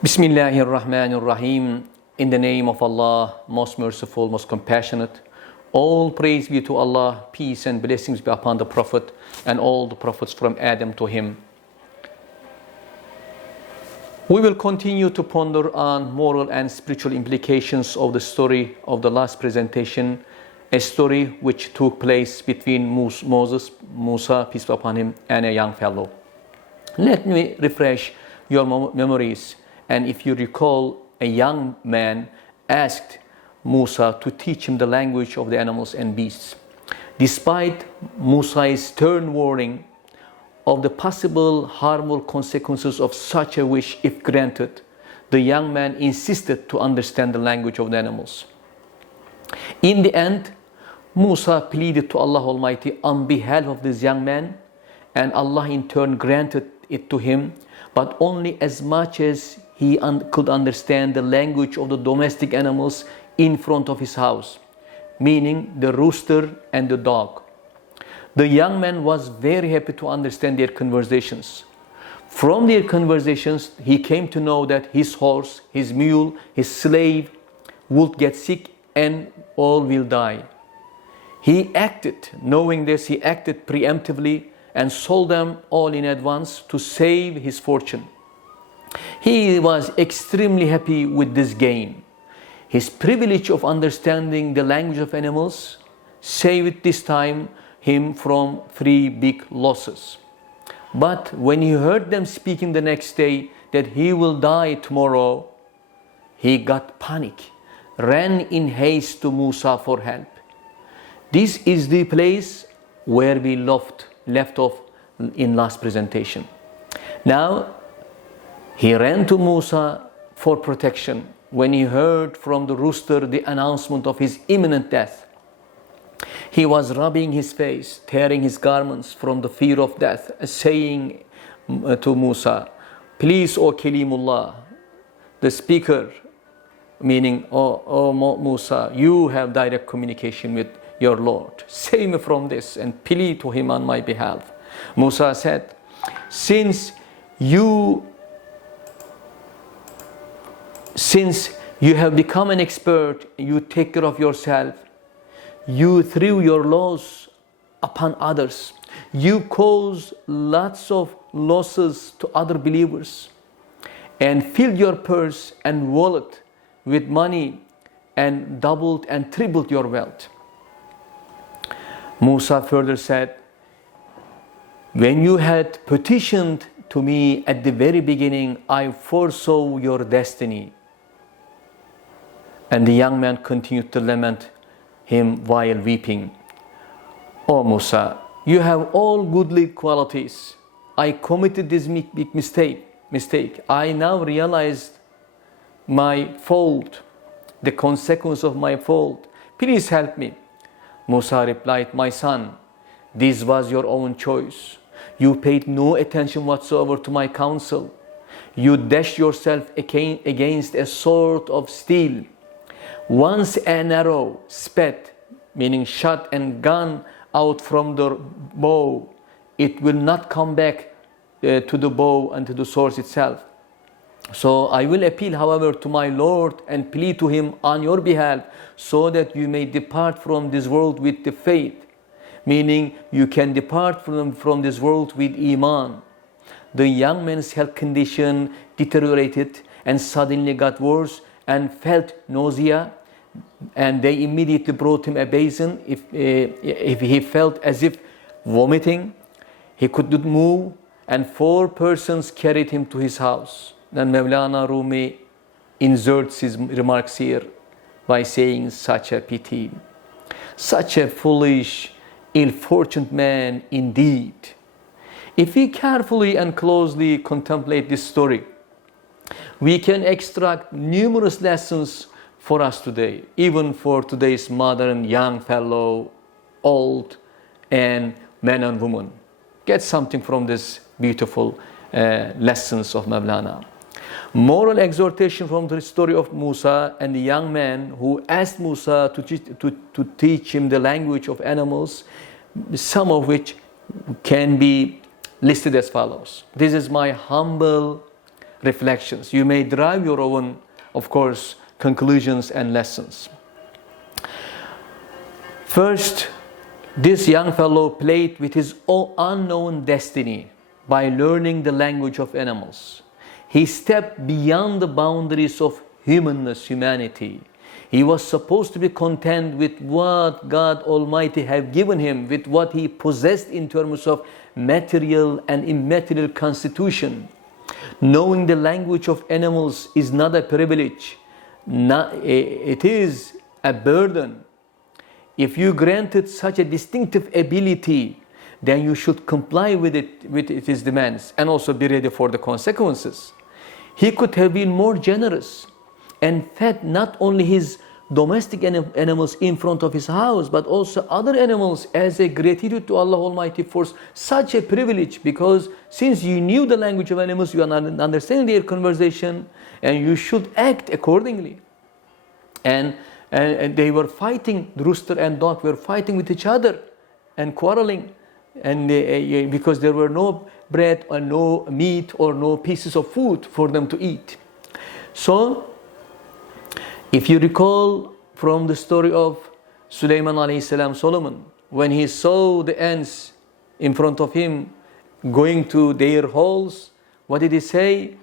Bismillahirrahmanirrahim. In the name of Allah, most merciful, most compassionate. All praise be to Allah, peace and blessings be upon the Prophet and all the Prophets from Adam to him. We will continue to ponder on moral and spiritual implications of the story of the last presentation, a story which took place between Musa, peace be upon him, and a young fellow. Let me refresh your memories. And if you recall, a young man asked Musa to teach him the language of the animals and beasts. Despite Musa's stern warning of the possible harmful consequences of such a wish if granted, the young man insisted to understand the language of the animals. In the end, Musa pleaded to Allah Almighty on behalf of this young man, and Allah in turn granted it to him, but only as much as he could understand the language of the domestic animals in front of his house, meaning the rooster and the dog. The young man was very happy to understand their conversations. From their conversations, he came to know that his horse, his mule, his slave would get sick and all will die. He acted, knowing this, he acted preemptively and sold them all in advance to save his fortune. He was extremely happy with this gain. His privilege of understanding the language of animals saved this time him from 3 big losses. But when he heard them speaking the next day that he will die tomorrow, he got panic, ran in haste to Musa for help. This is the place where we left off in last presentation. Now, he ran to Musa for protection when he heard from the rooster the announcement of his imminent death. He was rubbing his face, tearing his garments from the fear of death, saying to Musa, "Please, O Kalimullah, the speaker," meaning, O Musa, you have direct communication with your Lord. Save me from this and plead to him on my behalf. Musa said, Since you have become an expert, you take care of yourself, you threw your loss upon others, you cause lots of losses to other believers, and filled your purse and wallet with money and doubled and tripled your wealth. Musa further said, when you had petitioned to me at the very beginning, I foresaw your destiny. And the young man continued to lament him while weeping. O Musa, you have all goodly qualities. I committed this big mistake. I now realized my fault, the consequence of my fault. Please help me. Musa replied, my son, this was your own choice. You paid no attention whatsoever to my counsel. You dashed yourself against a sword of steel. Once an arrow sped, meaning shot and gone out from the bow, it will not come back to the bow and to the sword itself. So I will appeal, however, to my Lord and plead to him on your behalf, so that you may depart from this world with the faith, meaning you can depart from this world with Iman. The young man's health condition deteriorated and suddenly got worse and felt nausea, and they immediately brought him a basin. If he felt as if vomiting, he could not move, and 4 persons carried him to his house. Then Mawlana Rumi inserts his remarks here by saying, such a pity, such a foolish, ill-fortunate man indeed. If we carefully and closely contemplate this story, we can extract numerous lessons for us today, even for today's modern young fellow, old, and men and women. Get something from this beautiful lessons of Mawlana. Moral exhortation from the story of Musa and the young man who asked Musa to teach him the language of animals, some of which can be listed as follows. This is my humble reflections. You may derive your own, of course, conclusions and lessons. First, this young fellow played with his unknown destiny by learning the language of animals. He stepped beyond the boundaries of humanity. He was supposed to be content with what God Almighty had given him, with what he possessed in terms of material and immaterial constitution. Knowing the language of animals is not a privilege, it is a burden. If you granted such a distinctive ability, then you should comply with its demands and also be ready for the consequences. He could have been more generous and fed not only his domestic animals in front of his house, but also other animals as a gratitude to Allah Almighty for such a privilege, because since you knew the language of animals, you are understanding their conversation, and you should act accordingly. And they were fighting, the rooster and dog were fighting with each other and quarreling, and because there were no bread or no meat or no pieces of food for them to eat. So, if you recall from the story of Suleiman alayhi salam, Solomon, when he saw the ants in front of him going to their holes, what did he say?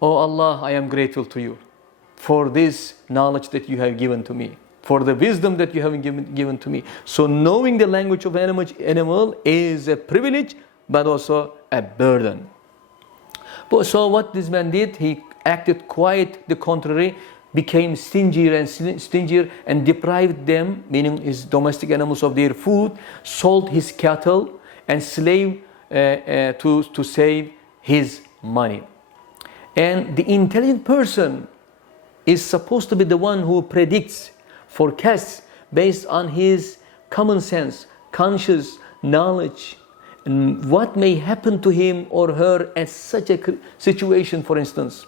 Oh Allah, I am grateful to you for this knowledge that you have given to me, for the wisdom that you have given to me. So knowing the language of animal is a privilege, but also a burden. So what this man did, he acted quite the contrary, became stingier and deprived them, meaning his domestic animals, of their food, sold his cattle and slave to save his money. And the intelligent person is supposed to be the one who predicts, forecasts based on his common sense, conscious knowledge, and what may happen to him or her at such a situation, for instance.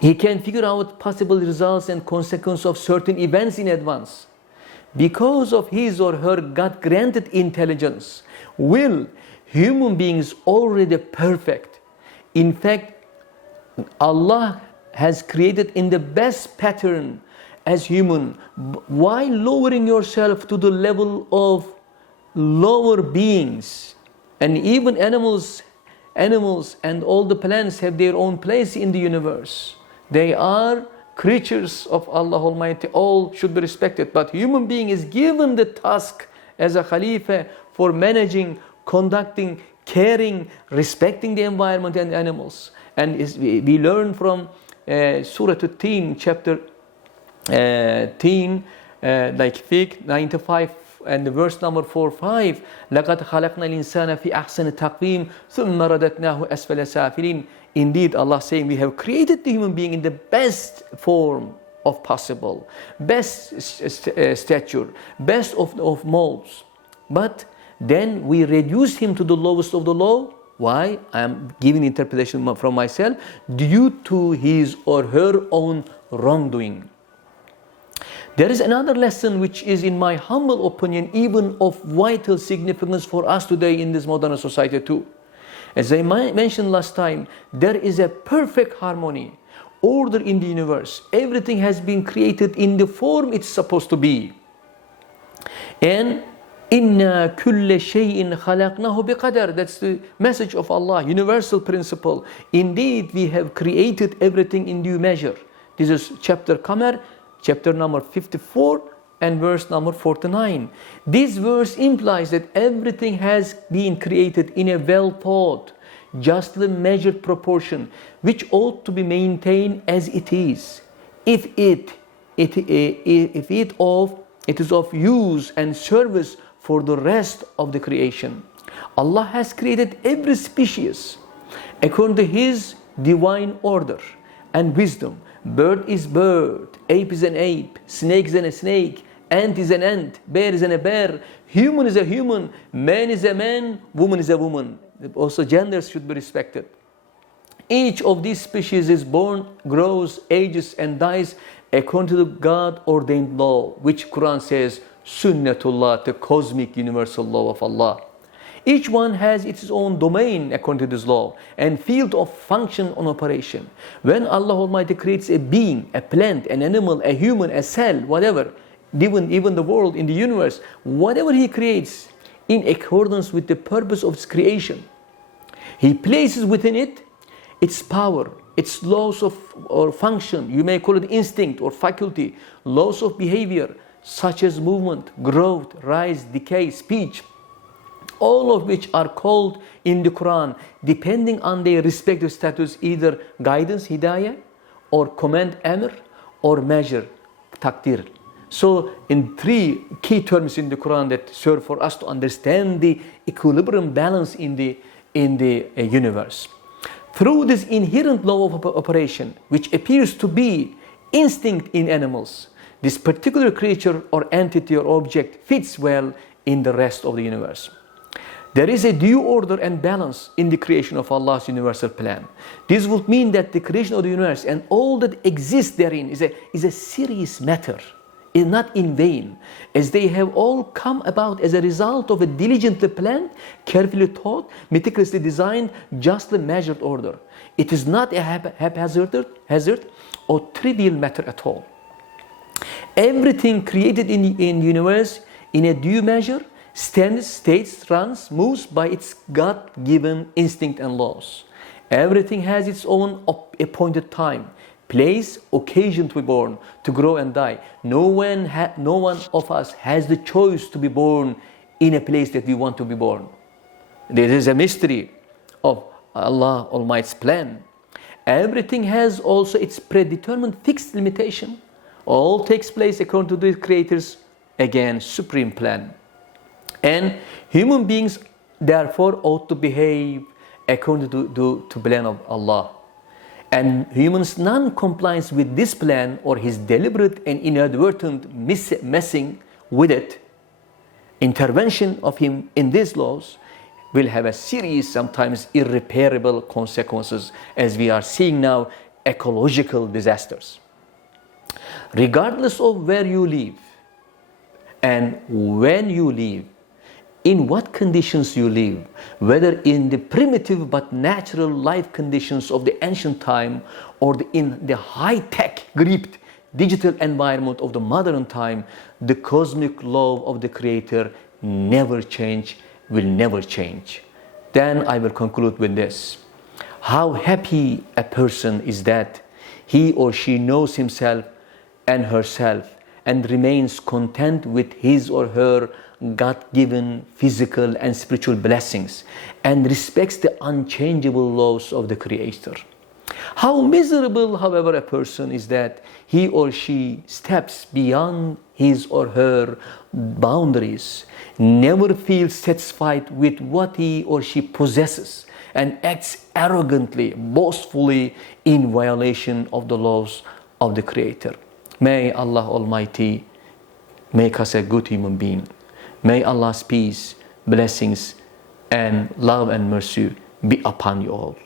He can figure out possible results and consequences of certain events in advance. Because of his or her God-granted intelligence, will, human beings already perfect. In fact, Allah has created in the best pattern as human. Why lowering yourself to the level of lower beings? And even animals and all the plants have their own place in the universe. They are creatures of Allah Almighty. All should be respected. But human being is given the task as a Khalifa for managing, conducting, caring, respecting the environment and animals. And we learn from Surah At-Teen, chapter 95 and verse number 4-5. لَقَدْ خَلَقْنَا الْإِنسَانَ فِي أَحْسَنِ تَقْوِيمٍ ثُمَّ رَدَدْنَاهُ أَسْفَلَ سَافِلِينَ. Indeed, Allah saying, we have created the human being in the best form of possible, best stature, best of molds. But then we reduce him to the lowest of the low. Why? I am giving interpretation from myself. Due to his or her own wrongdoing. There is another lesson which is, in my humble opinion, even of vital significance for us today in this modern society too. As I mentioned last time, there is a perfect harmony, order in the universe. Everything has been created in the form it's supposed to be. And Inna kulla shay'in khalaqnahu biqadar. That's the message of Allah, universal principle. Indeed, we have created everything in due measure. This is chapter Qamar, chapter number 54 and verse number 49. This verse implies that everything has been created in a well thought, justly measured proportion, which ought to be maintained as it is. If it is of use and service for the rest of the creation. Allah has created every species according to His divine order and wisdom. Bird is bird, ape is an ape, snake is a snake, ant is an ant, bear is a bear, human is a human, man is a man, woman is a woman. Also genders should be respected. Each of these species is born, grows, ages and dies according to the God-ordained law, which Quran says, Sunnatullah, the cosmic universal law of Allah. Each one has its own domain according to this law and field of function on operation. When Allah Almighty creates a being, a plant, an animal, a human, a cell, whatever, even the world in the universe, whatever He creates in accordance with the purpose of its creation, He places within it its power, its laws of or function. You may call it instinct or faculty, laws of behavior such as movement, growth, rise, decay, speech, all of which are called in the Quran depending on their respective status, either guidance, hidayah, or command, amr, or measure, taqdir. So in three key terms in the Quran that serve for us to understand the equilibrium balance in the universe. Through this inherent law of operation, which appears to be instinct in animals, this particular creature or entity or object fits well in the rest of the universe. There is a due order and balance in the creation of Allah's universal plan. This would mean that the creation of the universe and all that exists therein is a serious matter, is not in vain, as they have all come about as a result of a diligently planned, carefully thought, meticulously designed, justly measured order. It is not a haphazard or trivial matter at all. Everything created in the universe in a due measure stands, states, runs, moves by its God-given instinct and laws. Everything has its own appointed time, place, occasion to be born, to grow and die. No one of us has the choice to be born in a place that we want to be born. There is a mystery of Allah Almighty's plan. Everything has also its predetermined fixed limitation. All takes place according to the Creator's, again, supreme plan. And human beings therefore ought to behave according to plan of Allah. And humans' non-compliance with this plan or his deliberate and inadvertent messing with it, intervention of him in these laws, will have a serious, sometimes irreparable consequences, as we are seeing now, ecological disasters. Regardless of where you live and when you live, in what conditions you live, whether in the primitive but natural life conditions of the ancient time or in the high-tech, gripped digital environment of the modern time, the cosmic law of the Creator never change, will never change. Then I will conclude with this. How happy a person is that he or she knows himself and herself and remains content with his or her God-given physical and spiritual blessings and respects the unchangeable laws of the Creator. How miserable, however, a person is that he or she steps beyond his or her boundaries, never feels satisfied with what he or she possesses, and acts arrogantly, boastfully in violation of the laws of the Creator. May Allah Almighty make us a good human being. May Allah's peace, blessings, and love and mercy be upon you all.